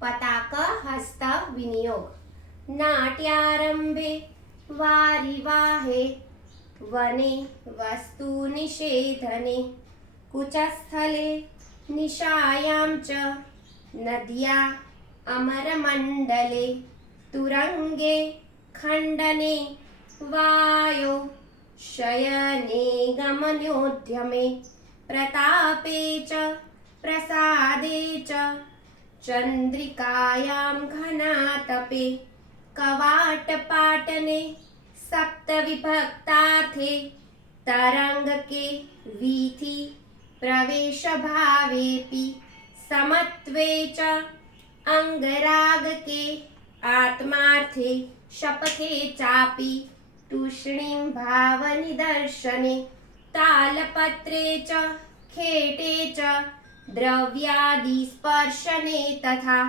पताक हस्त विनियोग. नाट्यारम्भे वारिवाहे वने वस्तुनिषेधने कुचस्थले निशायां च नद्या अमरमण्डले तुरङ्गे खण्डने वायो शयने गमनोद्यमे प्रतापे च प्रसादे च ચંદ્રિકાયામ ઘનાતપે કવાટપાટને સપ્તવિભક્તાથે તરંગકે વીથિ પ્રવેશભાવેપી સમત્વે ચ અંગરાગકે આત્માર્થે શપથે ચાપી તૂષ્ણીમ ભાવનિદર્શને તાલપત્રે ચ ખેટે ચ द्रव्यादिस्पर्शने तथा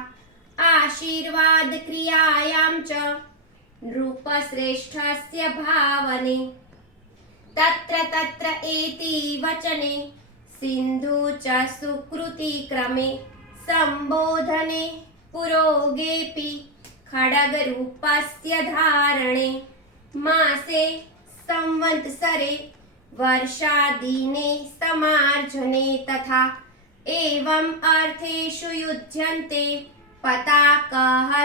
आशीर्वादक्रियायां च नृपश्रेष्ठस्य भावने तत्र तत्र एति वचने सिन्धु च सुकृतिक्रमे सम्बोधने पुरोगेऽपि खड्गरूपस्य धारणे मासे संवत्सरे वर्षादिने समार्जने तथा एवम् अर्थेषु युज्यन्ते पताकहस्तभावना।